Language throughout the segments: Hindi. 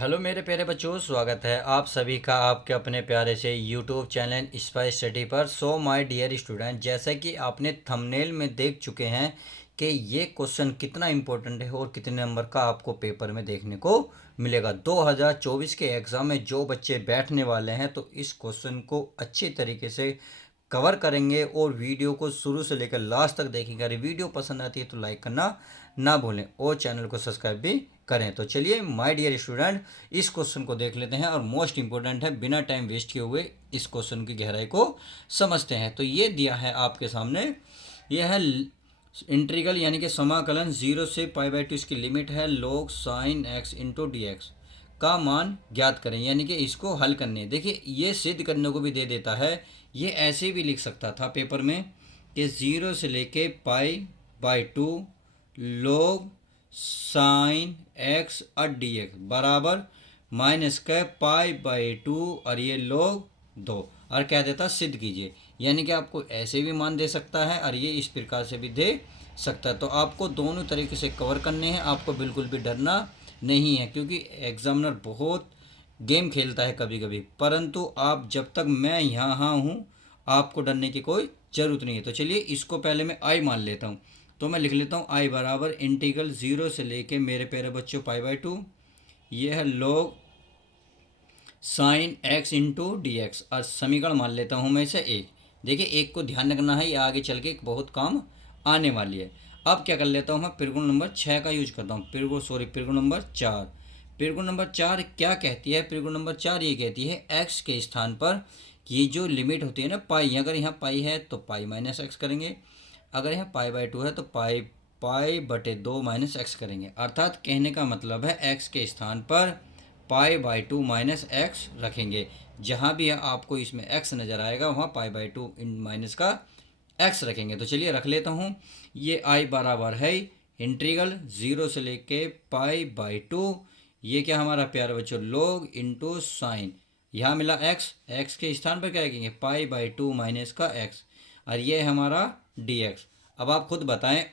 हेलो मेरे प्यारे बच्चों, स्वागत है आप सभी का आपके अपने प्यारे से यूट्यूब चैनल स्पाइस स्टडी पर। सो माय डियर स्टूडेंट, जैसा कि आपने थंबनेल में देख चुके हैं कि ये क्वेश्चन कितना इम्पोर्टेंट है और कितने नंबर का आपको पेपर में देखने को मिलेगा। 2024 के एग्ज़ाम में जो बच्चे बैठने वाले हैं तो इस क्वेश्चन को अच्छी तरीके से कवर करेंगे और वीडियो को शुरू से लेकर लास्ट तक देखेंगे। अगर वीडियो पसंद आती है तो लाइक करना ना भूलें और चैनल को सब्सक्राइब भी करें। तो चलिए माय डियर स्टूडेंट, इस क्वेश्चन को देख लेते हैं और मोस्ट इंपॉर्टेंट है, बिना टाइम वेस्ट किए हुए इस क्वेश्चन की गहराई को समझते हैं। तो ये दिया है आपके सामने, यह है इंटीग्रल यानी कि समाकलन 0 से π/2, इसकी लिमिट है log sin x into D x का मान ज्ञात करें, यानी कि इसको हल करने। देखिए ये सिद्ध करने को भी दे देता है, ये ऐसे भी लिख सकता था पेपर में कि 0 से लेके π/2 log sin x और डी एक्स बराबर माइनस का π/2 और ये log 2 और क्या देता सिद्ध कीजिए। यानी कि आपको ऐसे भी मान दे सकता है और ये इस प्रकार से भी दे सकता है। तो आपको दोनों तरीके से कवर करने हैं, आपको बिल्कुल भी डरना नहीं है, क्योंकि एग्जामिनर बहुत गेम खेलता है कभी कभी, परंतु आप जब तक मैं यहाँ हूँ आपको डरने की कोई ज़रूरत नहीं है। तो चलिए इसको पहले मैं आई मान लेता हूँ, तो मैं लिख लेता हूँ आई बराबर इंटीग्रल 0 से लेके मेरे प्यारे बच्चों π/2, ये है log sine x into D X और समीकरण मान लेता हूँ मैं इसे एक। देखिए एक को ध्यान रखना है, ये आगे चल के बहुत काम आने वाली है। अब क्या कर लेता हूँ मैं, पिरगुण नंबर 6 का यूज करता हूँ, पिरगुण नंबर 4। पिरगुण नंबर 4 क्या कहती है, पिरगुण नंबर 4 ये कहती है x के स्थान पर ये जो लिमिट होती है ना पाई, अगर यहाँ पाई है तो पाई माइनस एक्स करेंगे, अगर यहाँ π/2 है तो पाई/2 माइनस एक्स करेंगे। अर्थात कहने का मतलब है x के स्थान पर π/2 माइनस एक्स रखेंगे। जहाँ भी आपको इसमें x नज़र आएगा वहाँ π/2 इन माइनस का x रखेंगे। तो चलिए रख लेता हूँ, ये i बराबर है इंटीग्रल 0 से लेके π/2, ये क्या हमारा प्यारे बच्चों log इंटू साइन, यहाँ मिला x के स्थान पर क्या रखेंगे π/2 माइनस का x और ये हमारा dx। अब आप खुद बताएं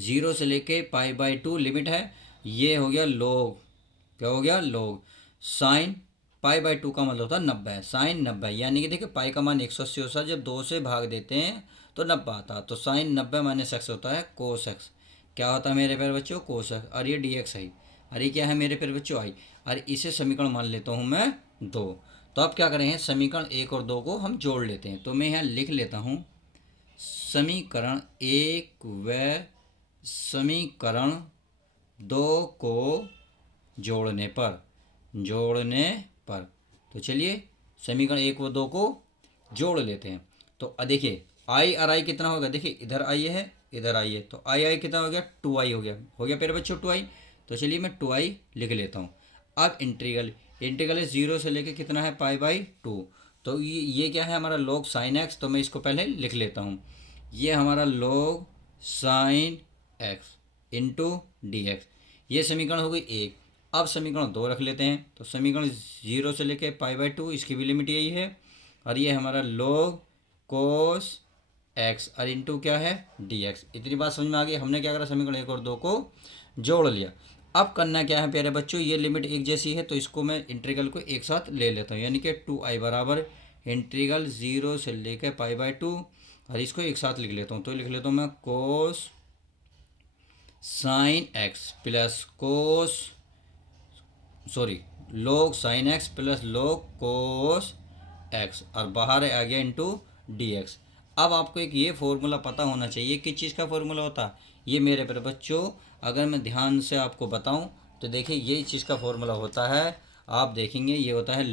0 से लेके π/2 लिमिट है, ये हो गया log, क्या हो गया log साइन π/2 का मतलब होता है 90, साइन 90, यानी कि देखिए पाई का मान 180 होता है, जब 2 से भाग देते हैं तो 90 आता है, तो साइन 90 माइनस एक्स होता है कोस एक्स। क्या होता है मेरे प्यारे बच्चों कोस एक्स, और ये डी एक्स है, और ये क्या है मेरे प्यारे बच्चों आई, और इसे समीकरण मान लेता हूँ मैं 2। तो अब क्या करें, समीकरण 1 और 2 को हम जोड़ लेते हैं। तो मैं यहाँ लिख लेता हूँ समीकरण 1 व समीकरण 2 को जोड़ने पर तो चलिए समीकरण 1 व 2 को जोड़ लेते हैं। तो देखिए आई और आई कितना होगा, देखिए इधर आई है इधर आई है, तो आई आई कितना हो गया 2i हो गया मेरे बच्चों 2i। तो चलिए मैं 2i लिख लेता हूँ। अब इंटीग्रल है 0 से लेके कितना है π/2, तो ये क्या है हमारा log साइन एक्स, तो मैं इसको पहले लिख लेता हूँ, ये हमारा log sine x into D x, ये समीकरण हो गई 1। अब समीकरण 2 रख लेते हैं, तो समीकरण 0 से लेके π/2, इसकी भी लिमिट यही है, और ये हमारा log कोस एक्स और इंटू क्या है डी एक्स। इतनी बात समझ में आ गई, हमने क्या करा समीकरण 1 और 2 को जोड़ लिया। अब करना क्या है प्यारे बच्चों, ये लिमिट एक जैसी है तो इसको मैं इंटीग्रल को एक साथ ले लेता हूँ, यानी कि 2i बराबर इंटीग्रल 0 से लेकर π/2, और इसको एक साथ लिख लेता हूँ। तो लिख लेता हूँ मैं कोस sine x plus log sine x plus log cos x, और बाहर आ गया इंटू डी एक्स। अब आपको एक ये फॉर्मूला पता होना चाहिए, किस चीज़ का फॉर्मूला होता है ये मेरे पर बच्चों, अगर मैं ध्यान से आपको बताऊं तो देखिए ये चीज़ का फॉर्मूला होता है, आप देखेंगे ये होता है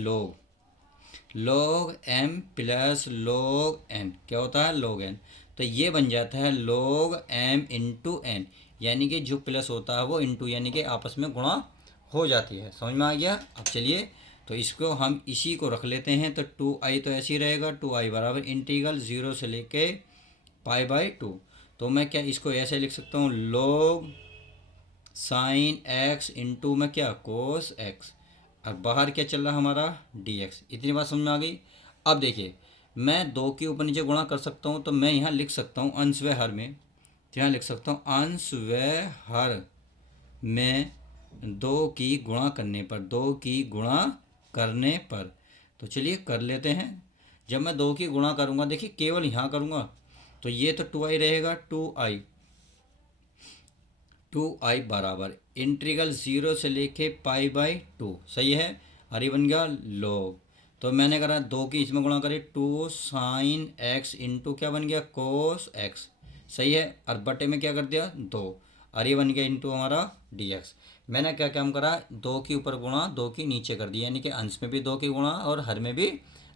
log m plus log n, क्या होता है log n, तो ये बन जाता है log m इंटू n, यानी कि जो प्लस होता है वो इंटू यानी कि आपस में गुणा हो जाती है। समझ में आ गया। अब चलिए तो इसको हम इसी को रख लेते हैं, तो 2i तो ऐसे ही रहेगा, 2i बराबर इंटीग्रल 0 से लेके π/2। तो मैं क्या इसको ऐसे लिख सकता हूँ log साइन एक्स इंटू में क्या कोस एक्स, और बाहर क्या चल रहा है हमारा डी एक्स। इतनी बात समझ में आ गई। अब देखिए मैं 2 के ऊपर नीचे गुणा कर सकता हूँ, तो मैं यहाँ लिख सकता हूँ अंश व हर में, तो यहाँ लिख सकता हूँ अंश व हर में दो की गुणा करने पर, दो की गुणा करने पर। तो चलिए कर लेते हैं। जब मैं दो की गुणा करूँगा, देखिए केवल यहाँ करूँगा तो ये तो 2i रहेगा, 2i बराबर इंटीग्रल 0 से लेके पाई/2, सही है। और ये बन गया log। तो मैंने करा दो की इसमें गुणा करे, 2 sin x इंटू क्या बन गया cos x, सही है। और बटे में क्या कर दिया 2, और ये बन गया इंटू हमारा dx। मैंने क्या काम करा, दो के ऊपर गुणा दो की नीचे कर दिया, यानी कि अंश में भी दो की गुणा और हर में भी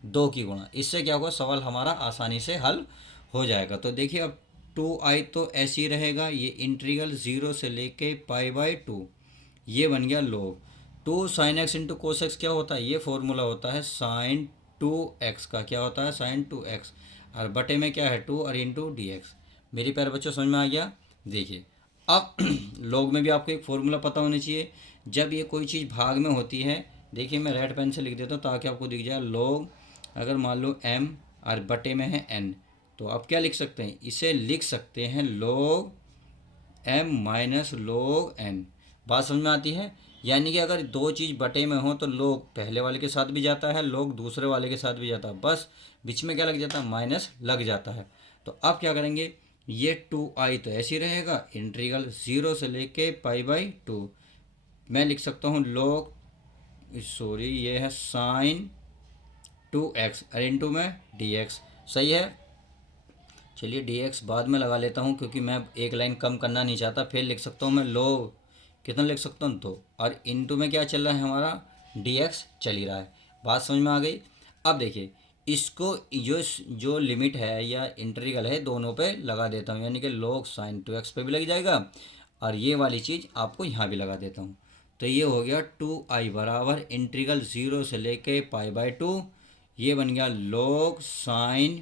दो की गुणा। इससे क्या होगा, सवाल हमारा आसानी से हल हो जाएगा। तो देखिए अब 2i तो ऐसे ही रहेगा, ये इंटीग्रल 0 से लेके पाई/2, ये बन गया log 2 sin x into cos x क्या होता है, ये फॉर्मूला होता है sin 2x का, क्या होता है sin 2x, और बटे में क्या है 2 और इंटू dx। मेरी प्यारे बच्चों समझ में आ गया। देखिए अब log में भी आपको एक फॉर्मूला पता होना चाहिए। जब ये कोई चीज़ भाग में होती है, देखिए मैं रेड पेन से लिख देता हूँ ताकि आपको दिख जाए। log अगर मान लो m और बटे में है n, तो आप क्या लिख सकते हैं, इसे लिख सकते हैं log m minus log n। बात समझ में आती है। यानी कि अगर दो चीज़ बटे में हो तो log पहले वाले के साथ भी जाता है, log दूसरे वाले के साथ भी जाता है, बस बीच में क्या लग जाता है, माइनस लग जाता है। तो अब क्या करेंगे, ये 2i तो ऐसे ही रहेगा, इंटीग्रल 0 से लेके पाई/2, मैं लिख सकता हूँ log, सॉरी ये है sin 2x और इंटू में dx, सही है। चलिए dx बाद में लगा लेता हूँ क्योंकि मैं एक लाइन कम करना नहीं चाहता। फिर लिख सकता हूँ मैं log, कितना लिख सकता हूँ 2, और इंटू में क्या चल रहा है हमारा dx चल ही रहा है। बात समझ में आ गई। अब देखिए इसको जो जो लिमिट है या इंटीग्रल है दोनों पे लगा देता हूँ, यानी कि log sin 2x पे भी लग जाएगा और ये वाली चीज़ आपको यहाँ भी लगा देता हूँ। तो ये हो गया 2i बराबर इंटीग्रल 0 से लेके पाई/2, ये बन गया log sin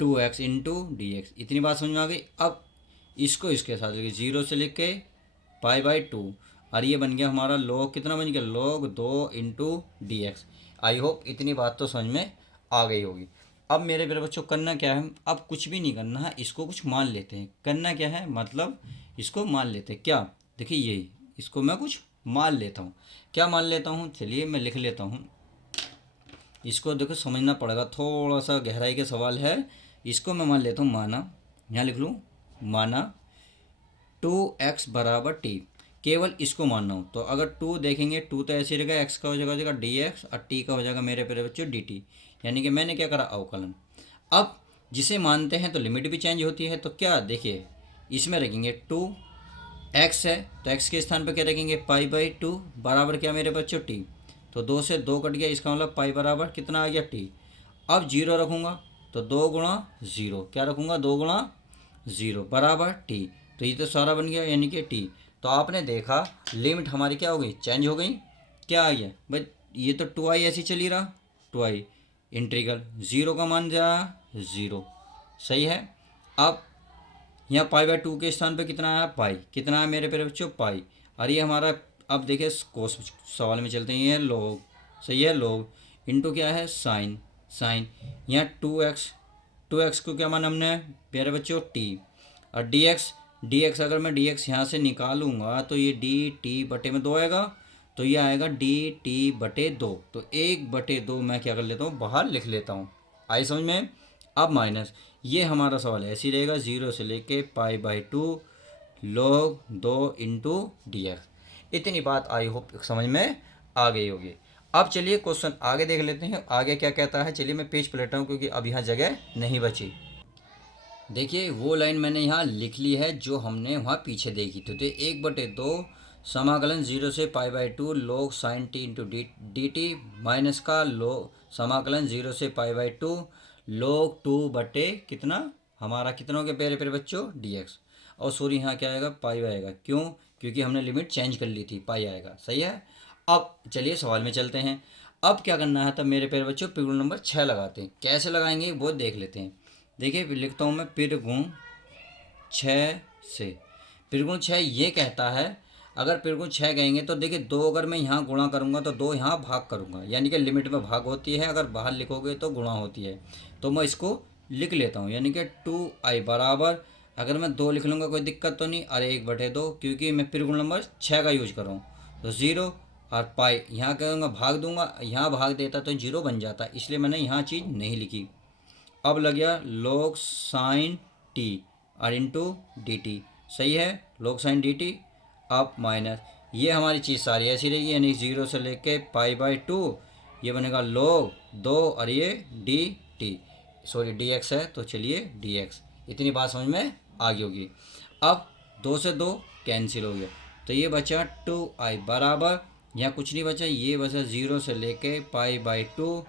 2x into dx। इतनी बात समझ में आ गई। अब इसको इसके साथ लेके 0 से लेके पाई/2, और ये बन गया हमारा log, कितना बन गया log 2 into dx। I hope इतनी बात तो समझ में आ गई होगी। अब मेरे बच्चों करना क्या है, अब कुछ भी नहीं करना है, इसको कुछ मान लेते हैं। करना क्या है, मतलब इसको मान लेते हैं क्या, देखिए यही, इसको मैं कुछ मान लेता हूँ। क्या मान लेता हूँ, चलिए मैं लिख लेता हूँ। इसको देखो समझना पड़ेगा, थोड़ा सा गहराई के सवाल है। इसको मैं मान लेता हूँ माना, यहाँ लिख लूँ माना 2x बराबर t, केवल इसको मानना हो तो अगर 2 देखेंगे, 2 तो ऐसे रहेगा, x का हो जाएगा dx और t का हो जाएगा मेरे प्यारे बच्चों dt। यानी कि मैंने क्या करा, अवकलन। अब जिसे मानते हैं तो लिमिट भी चेंज होती है, तो क्या देखिए इसमें रखेंगे 2x है तो x के स्थान पर क्या रखेंगे पाई/2 बराबर क्या मेरे बच्चों t। तो 2 से 2 कट गया, इसका मतलब पाई बराबर कितना आ गया t। अब 0 रखूँगा तो 2 गुणा 0, क्या रखूँगा 2 गुणा 0 बराबर t। तो ये तो सारा बन गया यानी कि t। तो आपने देखा लिमिट हमारी क्या हो गई, चेंज हो गई। क्या आ गया भाई, ये तो 2i ऐसे ही चली रहा, 2i इंटीग्रल 0 का मान जा 0, सही है। अब यहाँ पाई/2 के स्थान पे कितना आया पाई, कितना है मेरे प्यारे बच्चों पाई, और ये हमारा, अब देखिए कोस सवाल में चलते हैं, ये log, सही है log इंटू क्या है साइन, यहाँ 2x को क्या माना हमने प्यारे बच्चों t, और dx अगर मैं dx यहाँ से निकालूंगा तो ये dt/2 आएगा, तो ये आएगा dt/2। तो 1/2 मैं क्या कर लेता हूँ बाहर लिख लेता हूँ। आई समझ में। अब माइनस, ये हमारा सवाल ऐसे ही रहेगा 0 से लेके पाई/2 log 2 इंटू dx। इतनी बात आई होप समझ में आ गई होगी। अब चलिए क्वेश्चन आगे देख लेते हैं, आगे क्या कहता है। चलिए मैं पेज पलटा हूँ क्योंकि अब यहाँ जगह नहीं बची। देखिए वो लाइन मैंने यहाँ लिख ली है जो हमने वहाँ पीछे देखी थी। तो 1/2 समाकलन 0 से पाई/2 log sin t into dt minus का समाकलन 0 से पाई/2 log 2 कितना हमारा कितना हो गया प्यारे प्यारे बच्चों dx। और सॉरी यहाँ क्या आएगा पाई आएगा, क्यों, क्योंकि हमने लिमिट चेंज कर ली थी, पाई आएगा, सही है। अब चलिए सवाल में चलते हैं। अब क्या करना है, तब मेरे प्यारे बच्चों पिगुण नंबर 6 लगाते हैं। कैसे लगाएंगे वो देख लेते हैं। देखिए लिखता हूँ मैं पिरगुण 6 से। पिरगुण 6 ये कहता है, अगर पिरगुण 6 कहेंगे तो देखिए 2 अगर मैं यहाँ गुणा करूँगा तो 2 यहाँ भाग करूँगा, यानी कि लिमिट में भाग होती है, अगर बाहर लिखोगे तो गुणा होती है। तो मैं इसको लिख लेता हूँ, यानी कि 2i बराबर अगर मैं 2 लिख लूँगा कोई दिक्कत तो नहीं, और 1/2 क्योंकि मैं त्रिगुण नंबर 6 का यूज कर रहा हूँ। तो 0 और पाई यहाँ करूँगा भाग दूंगा, यहाँ भाग देता तो 0 बन जाता, इसलिए मैंने यहाँ चीज़ नहीं लिखी। अब लग गया log साइन टी और इंटू डी टी, सही है, log साइन डी टी। अब माइनस ये हमारी चीज़ सारी ऐसी रहेगी, यानी 0 से लेके पाई/2, ये बनेगा log 2 और ये D T, sorry D x है, तो चलिए डी एक्स। इतनी बात समझ में आ गई होगी। अब 2 से 2 कैंसिल हो गया, तो ये बचा 2i बराबर, यहाँ कुछ नहीं बचा, ये बचा 0 से लेके पाई/2,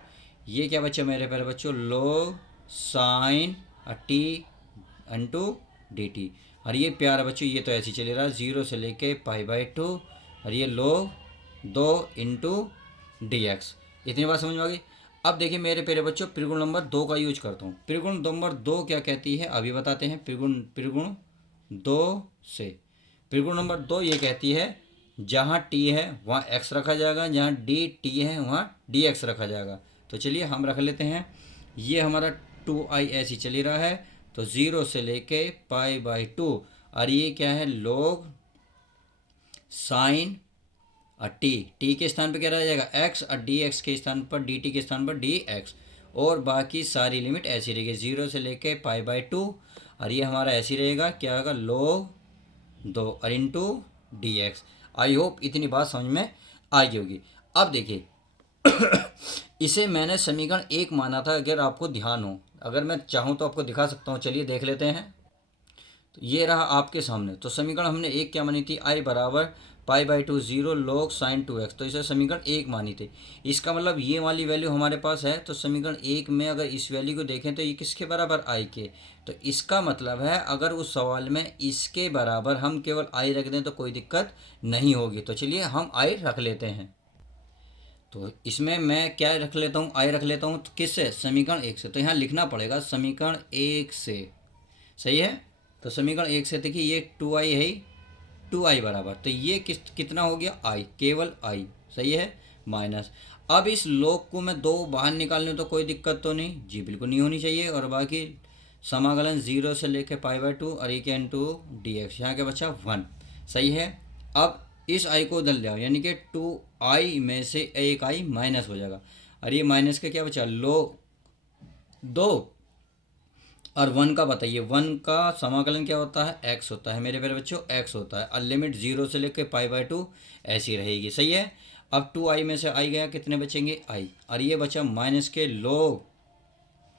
ये क्या बचा मेरे प्यारे बच्चों, log sine T into D T. और ये प्यारा बच्चों ये तो ऐसे ही चले रहा, 0 से लेके पाई/2 और ये log 2 इंटू डी एक्स। इतनी बात समझ में आ गई। अब देखिए मेरे प्यारे बच्चों, त्रिगुण नंबर 2 का यूज करता हूँ। त्रिगुण नंबर 2 क्या कहती है अभी बताते हैं। त्रिगुण 2 से त्रिगुण नंबर 2 ये कहती है, जहाँ टी है वहाँ एक्स रखा जाएगा, जहाँ डी टी है वहाँ डी एक्स रखा जाएगा। तो चलिए हम रख लेते हैं, ये हमारा 2i ऐसे ही चली रहा है, तो 0 से लेके पाई/2 और ये क्या है log साइन और टी के स्थान पर क्या रह जाएगा x, और डी एक्स के स्थान पर डी टी के स्थान पर डी एक्स, और बाकी सारी लिमिट ऐसी रहेगी 0 से लेके पाई/2 और ये हमारा ऐसी रहेगा, क्या होगा log 2 और into D x. I hope इतनी बात समझ में आ गई होगी। अब देखिए इसे मैंने समीकरण 1 माना था, अगर आपको ध्यान हो, अगर मैं चाहूँ तो आपको दिखा सकता हूँ, चलिए देख लेते हैं। तो ये रहा आपके सामने, तो समीकरण हमने 1 क्या मानी थी, i बराबर पाई/2 0 log साइन 2x, तो इसे समीकरण 1 मानी थी। इसका मतलब ये वाली वैल्यू हमारे पास है, तो समीकरण 1 में अगर इस वैल्यू को देखें तो ये किसके बराबर i के, तो इसका मतलब है अगर उस सवाल में इसके बराबर हम केवल i रख दें तो कोई दिक्कत नहीं होगी। तो चलिए हम i रख लेते हैं, तो इसमें मैं क्या रख लेता हूँ, i रख लेता हूँ, तो किससे, समीकरण 1 से। तो यहाँ लिखना पड़ेगा समीकरण 1 से, सही है। तो समीकरण 1 से देखिए ये 2i है, 2i बराबर, तो ये कितना हो गया i, केवल i, सही है, माइनस। अब इस log को मैं 2 बाहर निकाल लूँ तो कोई दिक्कत तो नहीं जी, बिल्कुल नहीं होनी चाहिए। और बाकी समाकलन 0 से लेके पाई/2 और ये क्या इंटू डी एक्स, यहाँ क्या बचा 1, सही है। अब इस i को उधर ले आओ, यानी कि 2i में से एक i माइनस हो जाएगा, और ये माइनस का क्या बचा log 2 और 1 का बताइए, 1 का समाकलन क्या होता है, x होता है मेरे प्यारे बच्चों, x होता है, और लिमिट 0 से लेकर पाई/2 ऐसी रहेगी, सही है। अब 2i में से i गया, कितने बचेंगे i, और ये बचा माइनस के log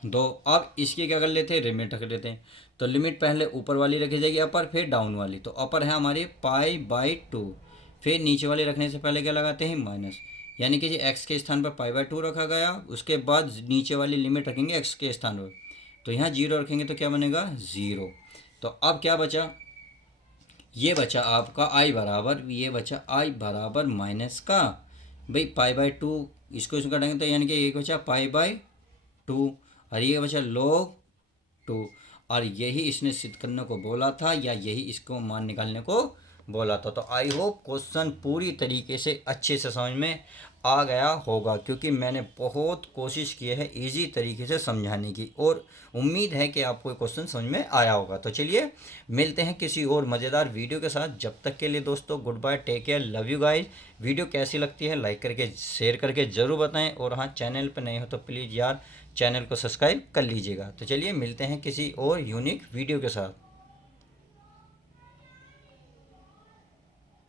2। अब इसकी क्या कर लेते हैं, लिमिट रख लेते हैं, तो लिमिट पहले ऊपर वाली रखी जाएगी अपर, फिर डाउन वाली। तो अपर है हमारी पाई/2, फिर नीचे वाले रखने से पहले क्या लगाते हैं माइनस, यानी कि x के स्थान पर पाई/2 रखा गया, उसके बाद नीचे वाली लिमिट रखेंगे x के स्थान पर, तो यहाँ 0 रखेंगे तो क्या बनेगा 0। तो अब क्या बचा, ये बचा आपका i बराबर, ये बचा i बराबर माइनस का भाई पाई/2, इसको काटेंगे तो यानी कि एक बचा पाई/2 और ये बचा log 2, और यही इसने सिद्ध करने को बोला था, या यही इसको मान निकालने को बोला था। तो आई होप क्वेश्चन पूरी तरीके से अच्छे से समझ में आ गया होगा, क्योंकि मैंने बहुत कोशिश की है इजी तरीके से समझाने की, और उम्मीद है कि आपको क्वेश्चन समझ में आया होगा। तो चलिए मिलते हैं किसी और मज़ेदार वीडियो के साथ, जब तक के लिए दोस्तों good bye, take care, love you guys. Video कैसी लगती है लाइक करके शेयर करके ज़रूर बताएं, और हाँ चैनल पर नए हो तो प्लीज़ यार चैनल को सब्सक्राइब कर लीजिएगा। तो चलिए मिलते हैं किसी और यूनिक वीडियो के साथ।